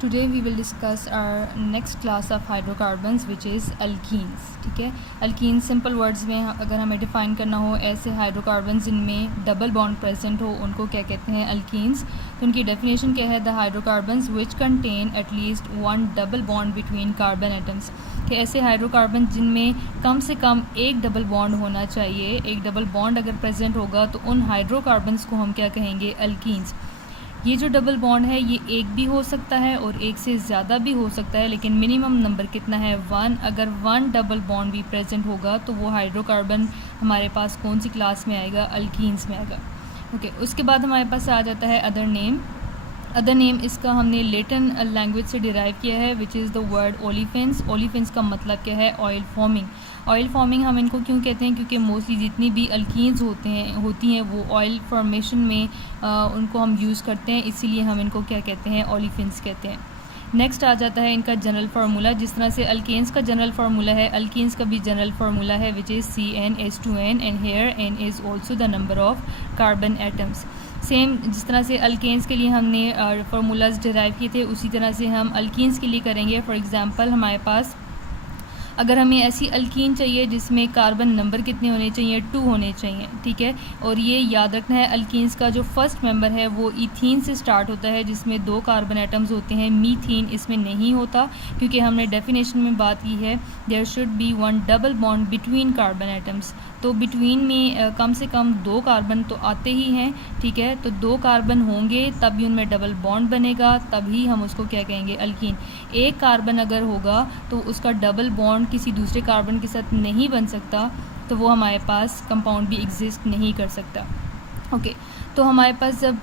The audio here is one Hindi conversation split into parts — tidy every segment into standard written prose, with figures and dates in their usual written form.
Today we will discuss our next class of hydrocarbons which is alkenes. ठीक है, alkenes सिंपल वर्ड्स में अगर हमें डिफ़ाइन करना हो, ऐसे हाइड्रोकार्बन्स जिनमें डबल बॉन्ड प्रेजेंट हो उनको क्या कहते हैं, अल्कीन्स. तो उनकी डेफिनेशन क्या है, the hydrocarbons which contain at least one double bond between carbon atoms. कि ऐसे हाइड्रोकार्बन जिनमें कम से कम एक डबल बॉन्ड होना चाहिए. एक डबल बॉन्ड अगर प्रेजेंट होगा तो उन हाइड्रोकार्बन्स को हम क्या कहेंगे, अल्कीन्स. ये जो डबल बॉन्ड है ये एक भी हो सकता है और एक से ज़्यादा भी हो सकता है, लेकिन मिनिमम नंबर कितना है, वन. अगर वन डबल बॉन्ड भी प्रेजेंट होगा तो वो हाइड्रोकार्बन हमारे पास कौन सी क्लास में आएगा, अल्कीन्स में आएगा. ओके, उसके बाद हमारे पास आ जाता है अदर नेम. अदर नेम इसका हमने लेटिन लैंग्वेज से डिराइव किया है विच इज़ द वर्ड ओलिफेंस. ओलिफेंस का मतलब क्या है, ऑयल फॉर्मिंग. ऑयल फॉर्मिंग हम इनको क्यों कहते हैं, क्योंकि मोस्टली जितनी भी अल्कीन्स होती हैं वो ऑयल फॉर्मेशन में उनको हम यूज़ करते हैं, इसीलिए हम इनको क्या कहते हैं, ओलिफेंस कहते हैं. नेक्स्ट आ जाता है इनका जनरल फार्मूला. जिस तरह से अल्केन्स का जनरल फार्मूला है, अल्कीन्स का भी जनरल फार्मूला है which is CnH2n and here n is also the number of carbon atoms. Same जिस तरह से अल्केन्स के लिए हमने फार्मूलाज डिराइव किए थे, उसी तरह से हम अल्कीन्स के लिए करेंगे. फॉर एग्जांपल हमारे पास अगर हमें ऐसी अल्कीन चाहिए जिसमें कार्बन नंबर कितने होने चाहिए, 2 होने चाहिए. ठीक है, और ये याद रखना है अल्कीन्स का जो फर्स्ट मेंबर है वो इथीन से स्टार्ट होता है जिसमें 2 कार्बन एटम्स होते हैं. मीथीन इसमें नहीं होता क्योंकि हमने डेफिनेशन में बात की है there should be one double bond between carbon atoms. तो बिटवीन में कम से कम 2 कार्बन तो आते ही हैं. ठीक है, तो 2 कार्बन होंगे तभी उनमें डबल बॉन्ड बनेगा, तभी हम उसको क्या कहेंगे, अल्कीन. एक कार्बन अगर होगा तो उसका डबल बॉन्ड किसी दूसरे कार्बन के साथ नहीं बन सकता, तो वो हमारे पास कंपाउंड भी एग्जिस्ट नहीं कर सकता. ओके, तो हमारे पास जब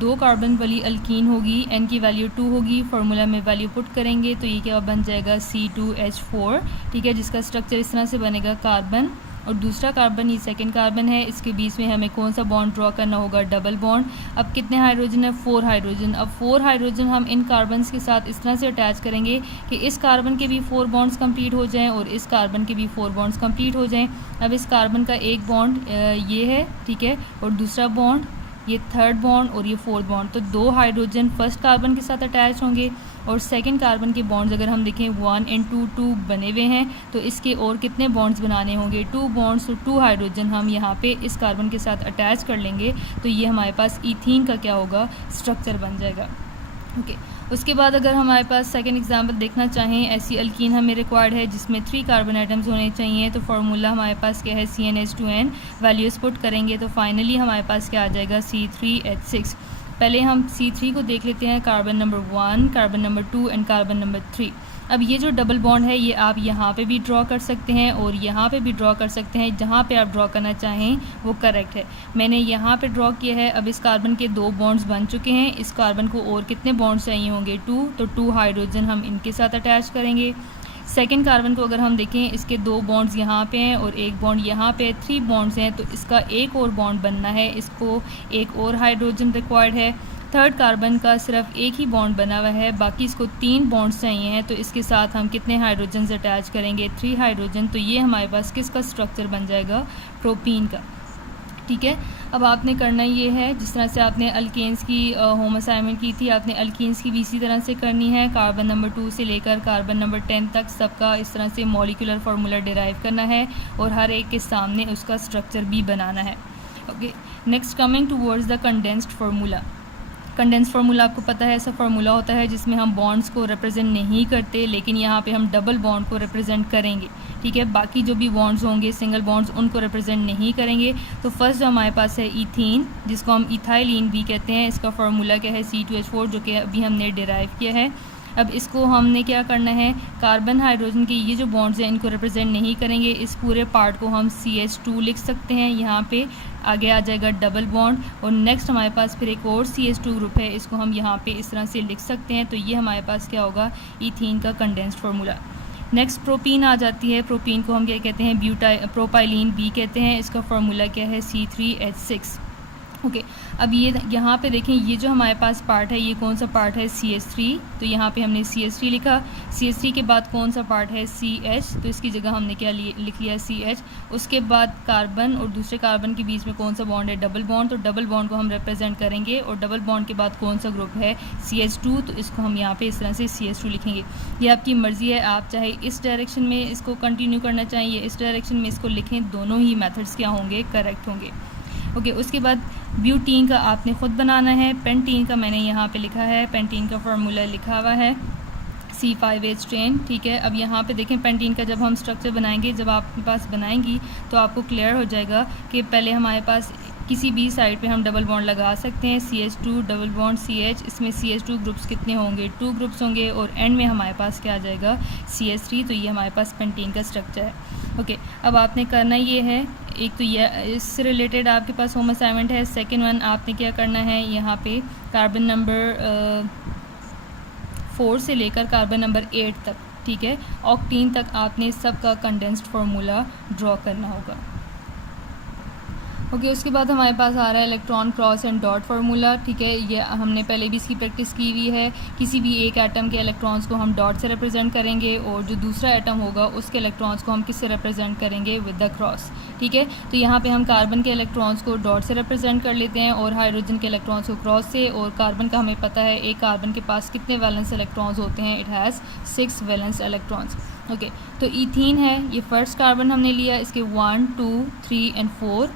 2 कार्बन वाली अल्कीन होगी, n की वैल्यू 2 होगी, फार्मूला में वैल्यू पुट करेंगे तो ये क्या बन जाएगा, C2H4. ठीक है, जिसका स्ट्रक्चर इस तरह से बनेगा, कार्बन और दूसरा कार्बन, ये सेकंड कार्बन है, इसके बीच में हमें कौन सा बॉन्ड ड्रॉ करना होगा, डबल बॉन्ड. अब कितने हाइड्रोजन है, 4 हाइड्रोजन. अब 4 हाइड्रोजन हम इन कार्बन्स के साथ इस तरह से अटैच करेंगे कि इस कार्बन के भी 4 बॉन्ड्स कंप्लीट हो जाएं और इस कार्बन के भी 4 बॉन्ड्स कंप्लीट हो जाएं. अब इस कार्बन का एक बॉन्ड ये है, ठीक है, और दूसरा बॉन्ड ये थर्ड बॉन्ड और ये फोर्थ बॉन्ड. तो 2 हाइड्रोजन फर्स्ट कार्बन के साथ अटैच होंगे और सेकंड कार्बन के बॉन्ड्स अगर हम देखें 1 and 2 2 बने हुए हैं, तो इसके और कितने बॉन्ड्स बनाने होंगे, 2 बॉन्ड्स. तो 2 हाइड्रोजन हम यहाँ पे इस कार्बन के साथ अटैच कर लेंगे तो ये हमारे पास इथीन का क्या होगा, स्ट्रक्चर बन जाएगा. ओके, उसके बाद अगर हमारे पास सेकंड एग्जांपल देखना चाहें, ऐसी अल्कीन हमें रिक्वायर्ड है जिसमें 3 कार्बन एटम्स होने चाहिए. तो फार्मूला हमारे पास क्या है, CnH2n. वैल्यूज़ पुट करेंगे तो फाइनली हमारे पास क्या आ जाएगा, C3H6. पहले हम C3 को देख लेते हैं, carbon number 1, carbon number 2 and carbon number 3. अब ये जो डबल बॉन्ड है ये आप यहाँ पे भी ड्रॉ कर सकते हैं और यहाँ पे भी ड्रॉ कर सकते हैं. जहाँ पे आप ड्रॉ करना चाहें वो करेक्ट है. मैंने यहाँ पे ड्रॉ किया है. अब इस कार्बन के 2 बॉन्ड्स बन चुके हैं. इस कार्बन को और कितने बॉन्ड्स चाहिए होंगे, 2. तो 2 हाइड्रोजन हम इनके साथ अटैच करेंगे. सेकेंड कार्बन को अगर हम देखें, इसके 2 बॉन्ड्स यहाँ पे हैं और एक बॉन्ड यहाँ पे, 3 बॉन्ड्स हैं, तो इसका एक और बॉन्ड बनना है. इसको एक और हाइड्रोजन रिक्वायर्ड है. थर्ड कार्बन का सिर्फ एक ही बॉन्ड बना हुआ है, बाकी इसको 3 बॉन्ड्स चाहिए हैं. तो इसके साथ हम कितने हाइड्रोजन अटैच करेंगे, 3 हाइड्रोजन. तो ये हमारे पास किसका स्ट्रक्चर बन जाएगा, प्रोपीन का. ठीक है, अब आपने करना ये है, जिस तरह से आपने अल्केन्स की होम असाइनमेंट की थी, आपने अल्कीन्स की भी इसी तरह से करनी है. कार्बन नंबर 2 से लेकर कार्बन नंबर 10 तक सबका इस तरह से मॉलिक्यूलर फार्मूला डिराइव करना है और हर एक के सामने उसका स्ट्रक्चर भी बनाना है. Okay, next coming towards the condensed formula. Condense formula आपको पता है, ऐसा फार्मूला होता है जिसमें हम बॉन्ड्स को रिप्रेजेंट नहीं करते, लेकिन यहाँ पे हम डबल बॉन्ड को रिप्रेजेंट करेंगे. ठीक है, बाकी जो भी बॉन्ड्स होंगे, सिंगल बॉन्ड्स, उनको रिप्रेजेंट नहीं करेंगे. तो फर्स्ट जो हमारे पास है इथीन, जिसको हम इथाइलिन भी कहते हैं. इसका फार्मूला क्या है, C2H4, जो कि अभी हमने डिराइव किया है. अब इसको हमने क्या करना है, कार्बन हाइड्रोजन के ये जो बॉन्ड्स हैं इनको रिप्रेजेंट नहीं करेंगे. इस पूरे पार्ट को हम CH2 लिख सकते हैं. यहाँ पे आगे आ जाएगा डबल बॉन्ड और नेक्स्ट हमारे पास फिर एक और CH2 ग्रुप है, इसको हम यहाँ पे इस तरह से लिख सकते हैं. तो ये हमारे पास क्या होगा, इथीन का कंडेंस्ड फार्मूला. नेक्स्ट प्रोपीन आ जाती है. प्रोपीन को हम क्या कहते हैं, प्रोपाइलिन भी कहते हैं. इसका फार्मूला क्या है, C3H6. ओके अब ये यहाँ पे देखें, ये जो हमारे पास पार्ट है ये कौन सा पार्ट है, CH3। तो यहाँ पे हमने CH3 लिखा। CH3 के बाद कौन सा पार्ट है, CH, तो इसकी जगह हमने क्या लिख लिया, CH। उसके बाद कार्बन और दूसरे कार्बन के बीच में कौन सा बॉन्ड है, डबल बॉन्ड। तो डबल बॉन्ड को हम रिप्रेजेंट करेंगे, और डबल बॉन्ड के बाद कौन सा ग्रुप है, CH2। तो इसको हम यहाँ पे इस तरह से CH2 लिखेंगे। ये आपकी मर्ज़ी है, आप चाहे इस डायरेक्शन में इसको कंटिन्यू करना चाहिए, इस डायरेक्शन में इसको लिखें, दोनों ही मेथड्स क्या होंगे, करेक्ट होंगे। ओके उसके बाद ब्यूटीन का आपने ख़ुद बनाना है। पेंटीन का मैंने यहाँ पे लिखा है, पेंटीन का फार्मूला लिखा हुआ है C5H10, ठीक है। अब यहाँ पे देखें पेंटीन का जब हम स्ट्रक्चर बनाएंगे, जब आपके पास बनाएंगी तो आपको क्लियर हो जाएगा कि पहले हमारे पास किसी भी साइड पे हम डबल बॉन्ड लगा सकते हैं, CH2 डबल बॉन्ड CH। इसमें CH2 ग्रुप्स कितने होंगे, 2 ग्रुप्स होंगे, और एंड में हमारे पास क्या आ जाएगा, CH3। तो ये हमारे पास पेंटीन का स्ट्रक्चर है। ओके अब आपने करना ये है, एक तो ये इससे रिलेटेड आपके पास होम असाइनमेंट है। सेकेंड वन आपने क्या करना है, यहाँ पे कार्बन नंबर 4 से लेकर कार्बन नंबर 8 तक, ठीक है, ऑक्टीन तक आपने सबका कंडेंस्ड फार्मूला ड्रॉ करना होगा। ओके उसके बाद हमारे पास आ रहा है electron cross and dot formula, ठीक है। ये हमने पहले भी इसकी प्रैक्टिस की हुई है। किसी भी एक एटम के इलेक्ट्रॉन्स को हम डॉट से रिप्रेजेंट करेंगे, और जो दूसरा एटम होगा उसके इलेक्ट्रॉन्स को हम किससे रिप्रेजेंट करेंगे, विद द क्रॉस, ठीक है। तो यहाँ पे हम कार्बन के इलेक्ट्रॉन्स को डॉट से रिप्रेजेंट कर लेते हैं, और हाइड्रोजन के इलेक्ट्रॉन्स को क्रॉस से। और कार्बन का हमें पता है एक कार्बन के पास कितने वैलेंस इलेक्ट्रॉन्स होते हैं, it has 6 valence electrons. Okay तो ईथीन है, ये फर्स्ट कार्बन हमने लिया, इसके 1 2 3 एंड 4।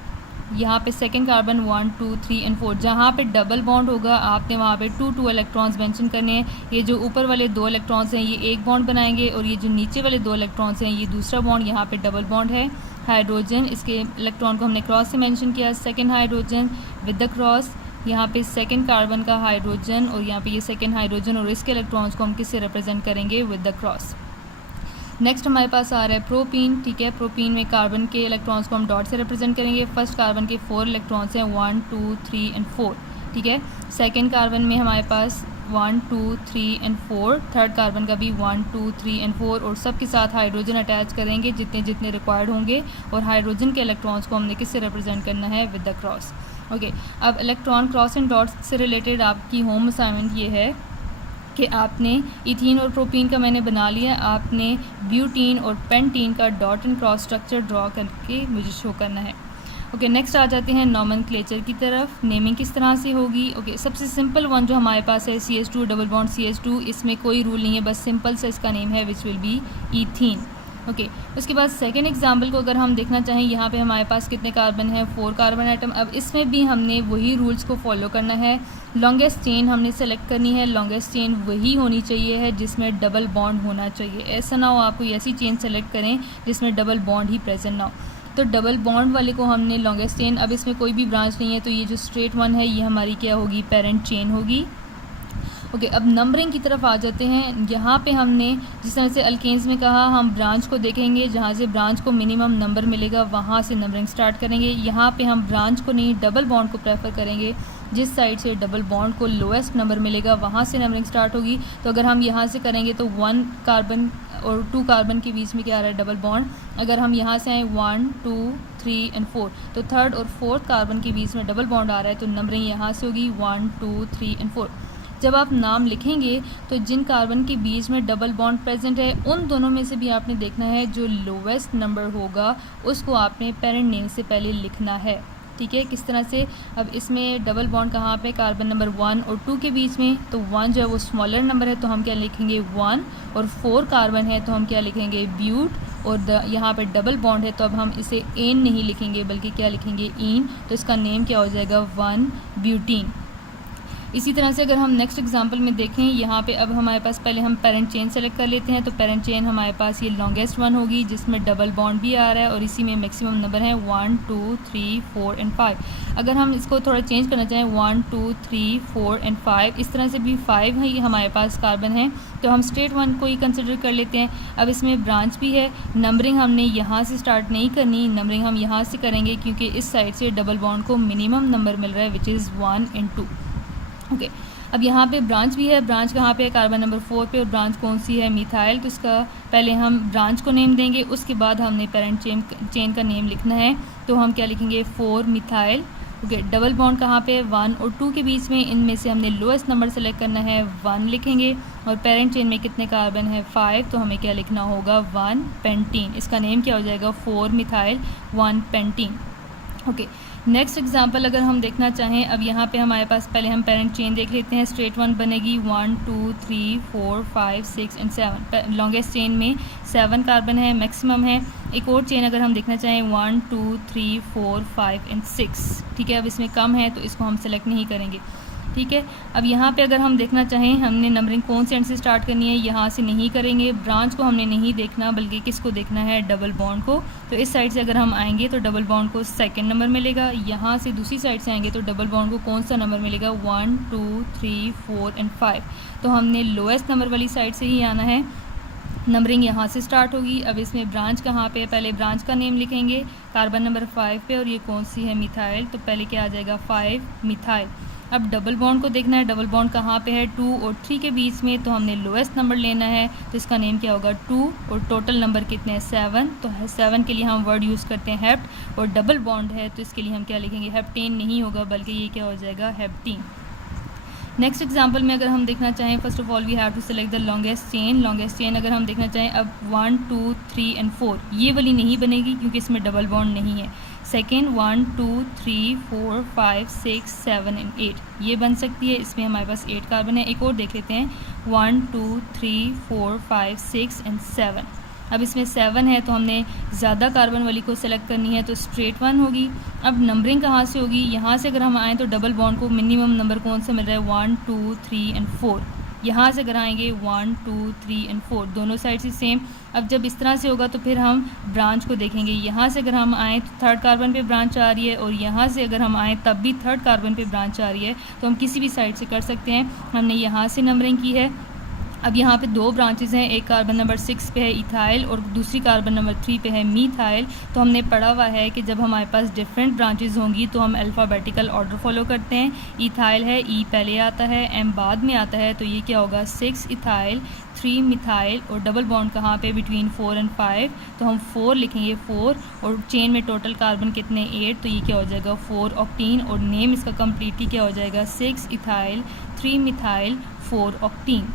यहाँ पे सेकंड कार्बन 1 2 3 एंड 4। जहाँ पे डबल बॉन्ड होगा आपने वहाँ पे 2 इलेक्ट्रॉन्स मेंशन करने हैं। ये जो ऊपर वाले 2 इलेक्ट्रॉन्स हैं ये एक बॉन्ड बनाएंगे, और ये जो नीचे वाले 2 इलेक्ट्रॉन्स हैं ये दूसरा बॉन्ड, यहाँ पे डबल बॉन्ड है। हाइड्रोजन, इसके इलेक्ट्रॉन को हमने क्रॉस से मेंशन किया, second hydrogen with the cross. यहाँ पे सेकेंड कार्बन का हाइड्रोजन, और यहाँ पे ये सेकेंड हाइड्रोजन, और इसके इलेक्ट्रॉन्स को हम किससे रिप्रेजेंट करेंगे, विद द क्रॉस। नेक्स्ट हमारे पास आ रहा है प्रोपीन, ठीक है। प्रोपीन में कार्बन के इलेक्ट्रॉन्स को हम डॉट से रिप्रेजेंट करेंगे। फर्स्ट कार्बन के 4 इलेक्ट्रॉन्स हैं, 1 2 3 एंड 4, ठीक है। सेकंड कार्बन में हमारे पास 1 2 3 एंड 4। थर्ड कार्बन का भी 1 2 3 एंड 4, और सब के साथ हाइड्रोजन अटैच करेंगे जितने जितने रिक्वायर्ड होंगे, और हाइड्रोजन के इलेक्ट्रॉन्स को हमने किससे रिप्रेजेंट करना है, विद द क्रॉस। ओके अब इलेक्ट्रॉन क्रॉस एंड डॉट से रिलेटेड आपकी होम असाइनमेंट ये है कि आपने इथीन और प्रोपीन का मैंने बना लिया, आपने ब्यूटीन और पेंटीन का dot and cross structure draw करके मुझे शो करना है। ओके नेक्स्ट आ जाते हैं नॉमेनक्लेचर की तरफ। नेमिंग किस तरह से होगी, ओके सबसे सिंपल वन जो हमारे पास है CH2 डबल बॉन्ड CH2, इसमें कोई रूल नहीं है, बस सिंपल से इसका नेम है which will be ethene. Okay उसके बाद सेकेंड एग्जाम्पल को अगर हम देखना चाहें, यहाँ पे हमारे पास कितने कार्बन है, 4 कार्बन एटम। अब इसमें भी हमने वही रूल्स को फॉलो करना है। लॉन्गेस्ट चेन हमने सेलेक्ट करनी है, लॉन्गेस्ट चेन वही होनी चाहिए है जिसमें डबल बॉन्ड होना चाहिए। ऐसा ना हो आप कोई ऐसी चेन सेलेक्ट करें जिसमें डबल बॉन्ड ही प्रेजेंट ना हो। तो डबल बॉन्ड वाले को हमने लॉन्गेस्ट चेन, अब इसमें कोई भी ब्रांच नहीं है, तो ये जो स्ट्रेट वन है ये हमारी क्या होगी, पेरेंट चेन होगी। ओके अब नंबरिंग की तरफ आ जाते हैं। यहाँ पे हमने जिस तरह से अल्केन्स में कहा, हम ब्रांच को देखेंगे, जहाँ से ब्रांच को मिनिमम नंबर मिलेगा वहाँ से नंबरिंग स्टार्ट करेंगे। यहाँ पे हम ब्रांच को नहीं डबल बॉन्ड को प्रेफर करेंगे, जिस साइड से डबल बॉन्ड को लोएस्ट नंबर मिलेगा वहाँ से नंबरिंग स्टार्ट होगी। तो अगर हम यहाँ से करेंगे तो 1 कार्बन और 2 कार्बन के बीच में क्या आ रहा है, डबल बॉन्ड। अगर हम यहाँ से आए 1 2 3 एंड 4, तो थर्ड और फोर्थ कार्बन के बीच में डबल बॉन्ड आ रहा है, तो नंबरिंग यहाँ से होगी 1 2 3 एंड 4। जब आप नाम लिखेंगे तो जिन कार्बन के बीच में डबल बॉन्ड प्रेजेंट है उन दोनों में से भी आपने देखना है जो लोवेस्ट नंबर होगा उसको आपने पेरेंट नेम से पहले लिखना है, ठीक है। किस तरह से, अब इसमें डबल बॉन्ड कहाँ पे, कार्बन नंबर 1 और 2 के बीच में, तो 1 जो है वो स्मॉलर नंबर है तो हम क्या लिखेंगे 1, और 4 कार्बन है तो हम क्या लिखेंगे ब्यूट, और यहाँ पे डबल बॉन्ड है तो अब हम इसे एन नहीं लिखेंगे बल्कि क्या लिखेंगे इन, तो इसका नेम क्या हो जाएगा 1 ब्यूटीन। इसी तरह से अगर हम नेक्स्ट एग्जांपल में देखें, यहाँ पे अब हमारे पास पहले हम पेरेंट चेन सेलेक्ट कर लेते हैं, तो पेरेंट चेन हमारे पास ये लॉन्गेस्ट वन होगी जिसमें डबल बॉन्ड भी आ रहा है और इसी में मैक्सिमम नंबर है 1 2 3 4 एंड 5। अगर हम इसको थोड़ा चेंज करना चाहें 1 2 3 4 एंड 5, इस तरह से भी 5 ही हमारे पास कार्बन है, तो हम स्ट्रेट वन को ही कंसिडर कर लेते हैं। अब इसमें ब्रांच भी है, नंबरिंग हमने यहाँ से स्टार्ट नहीं करनी, नंबरिंग हम यहाँ से करेंगे क्योंकि इस साइड से डबल बॉन्ड को मिनिमम नंबर मिल रहा है विच इज़ 1 एंड 2। ओके अब यहाँ पे ब्रांच भी है, ब्रांच कहाँ पे है, कार्बन नंबर 4 पे, और ब्रांच कौन सी है, मिथाइल। तो इसका पहले हम ब्रांच को नेम देंगे, उसके बाद हमने पेरेंट चेन का नेम लिखना है, तो हम क्या लिखेंगे 4 मिथाइल, ओके, डबल बॉन्ड कहाँ पे है? 1 और 2 के बीच में, इनमें से हमने लोएस्ट नंबर सेलेक्ट करना है, 1 लिखेंगे। और पेरेंट चेन में कितने कार्बन है? 5, तो हमें क्या लिखना होगा? 1 पेंटीन। इसका नेम क्या हो जाएगा? 4 methyl 1 pentene. Okay, next example अगर हम देखना चाहें, अब यहाँ पे हमारे पास पहले हम पेरेंट चेन देख लेते हैं। स्ट्रेट 1 बनेगी 1 2 3 4 5 6 एंड 7। लॉन्गेस्ट चेन में 7 कार्बन है, मैक्सिमम है। एक और चेन अगर हम देखना चाहें 1 2 3 4 5 एंड 6, ठीक है। अब इसमें कम है तो इसको हम सेलेक्ट नहीं करेंगे, ठीक है। अब यहाँ पे अगर हम देखना चाहें, हमने नंबरिंग कौन से एंड से स्टार्ट करनी है, यहाँ से नहीं करेंगे। ब्रांच को हमने नहीं देखना, बल्कि किसको देखना है? डबल बॉन्ड को। तो इस साइड से अगर हम आएंगे तो डबल बॉन्ड को सेकंड नंबर मिलेगा। यहाँ से दूसरी साइड से आएंगे तो डबल बॉन्ड को कौन सा नंबर मिलेगा? 1 2 3 4 एंड 5। तो हमने लोएस्ट नंबर वाली साइड से ही आना है। नंबरिंग यहाँ से स्टार्ट होगी। अब इसमें ब्रांच कहाँ पे है? पहले ब्रांच का नेम लिखेंगे कार्बन नंबर 5 पे, और ये कौन सी है? मिथाइल। तो पहले क्या आ जाएगा? 5 मिथाइल। अब डबल बॉन्ड को देखना है, डबल बॉन्ड कहाँ पे है? 2 और 3 के बीच में, तो हमने लोएस्ट नंबर लेना है। तो इसका नेम क्या होगा? 2। और टोटल नंबर कितने हैं? 7। तो 7 के लिए हम वर्ड यूज़ करते हैं हेप्ट, और डबल बॉन्ड है तो इसके लिए हम क्या लिखेंगे? हेप्टेन नहीं होगा, बल्कि ये क्या हो जाएगा? हेप्टीन। नेक्स्ट एग्जांपल में अगर हम देखना चाहें, first of all we have to select the longest chain. Longest chain अगर हम देखना चाहें, अब 1 2 3 एंड 4 ये वाली नहीं बनेगी क्योंकि इसमें डबल बॉन्ड नहीं है। सेकेंड 1 2 3 4 5 6 7 एंड 8 ये बन सकती है। इसमें हमारे पास 8 कार्बन है। एक और देख लेते हैं 1 2 3 4 5 6 एंड 7। अब इसमें 7 है तो हमने ज़्यादा कार्बन वाली को सेलेक्ट करनी है, तो स्ट्रेट 1 होगी। अब नंबरिंग कहाँ से होगी? यहाँ से अगर हम आएँ तो डबल बॉन्ड को मिनिमम नंबर कौन सा मिल रहा है? 1 2 3 एंड 4। यहाँ से अगर आएंगे 1 2 3 एंड 4, दोनों साइड से सेम। अब जब इस तरह से होगा तो फिर हम ब्रांच को देखेंगे। यहाँ से अगर हम आएँ तो थर्ड कार्बन पे ब्रांच आ रही है, और यहाँ से अगर हम आएँ तब भी थर्ड कार्बन पे ब्रांच आ रही है, तो हम किसी भी साइड से कर सकते हैं। हमने यहाँ से नंबरिंग की है। अब यहाँ पे 2 ब्रांचेस हैं, एक कार्बन नंबर 6 पे है इथाइल और दूसरी कार्बन नंबर 3 पे है मीथाइल। तो हमने पढ़ा हुआ है कि जब हमारे पास डिफरेंट ब्रांचेस होंगी तो हम अल्फ़ाबेटिकल ऑर्डर फॉलो करते हैं। इथाइल है, ई पहले आता है, एम बाद में आता है, तो ये क्या होगा? 6 इथाइल 3 मिथाइल। और डबल बॉन्ड कहाँ पे? बिटवीन 4 एंड 5, तो हम 4 लिखेंगे 4। और चेन में टोटल कार्बन कितने? 8, तो ये क्या हो जाएगा? 4 ऑक्टीन। और नेम इसका कम्प्लीटली क्या हो जाएगा? 6 इथाइल 3 मिथाइल 4 ऑक्टीन।